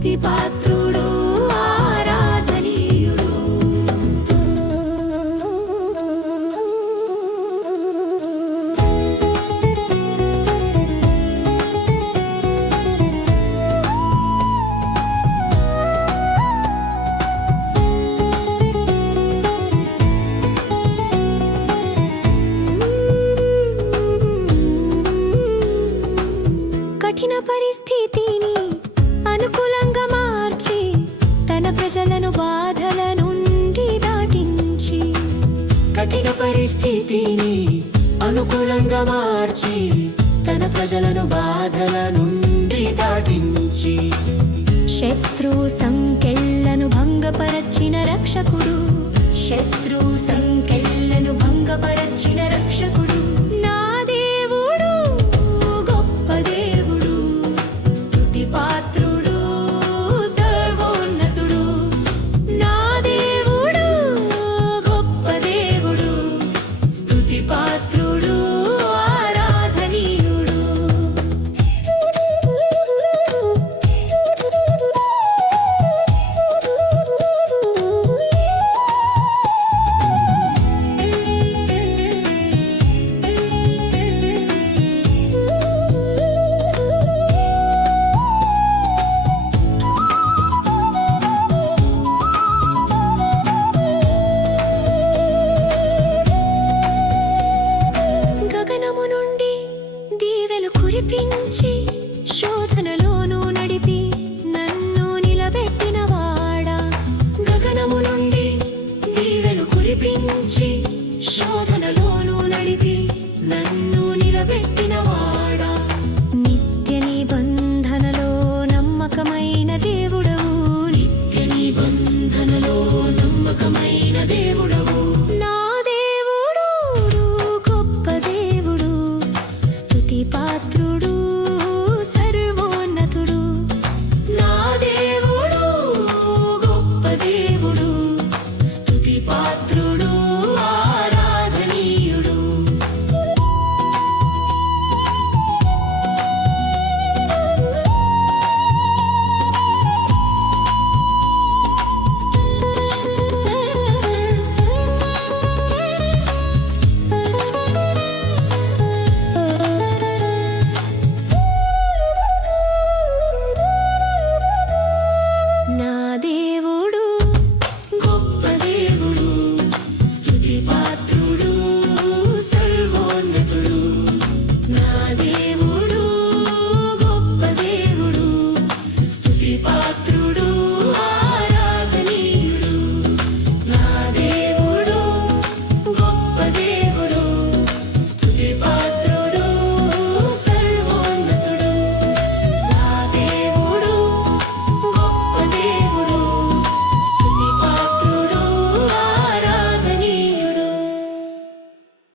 প্রতিপাত্র కఠిన పరిస్థితిని అనుకూలంగా మార్చి తన ప్రజలను బాధల నుండి దాటించి. శత్రు సంఖ్యలను భంగపరచిన రక్షకుడు శత్రు సంఖ్యలను భంగపరచిన రక్షకుడు. keep our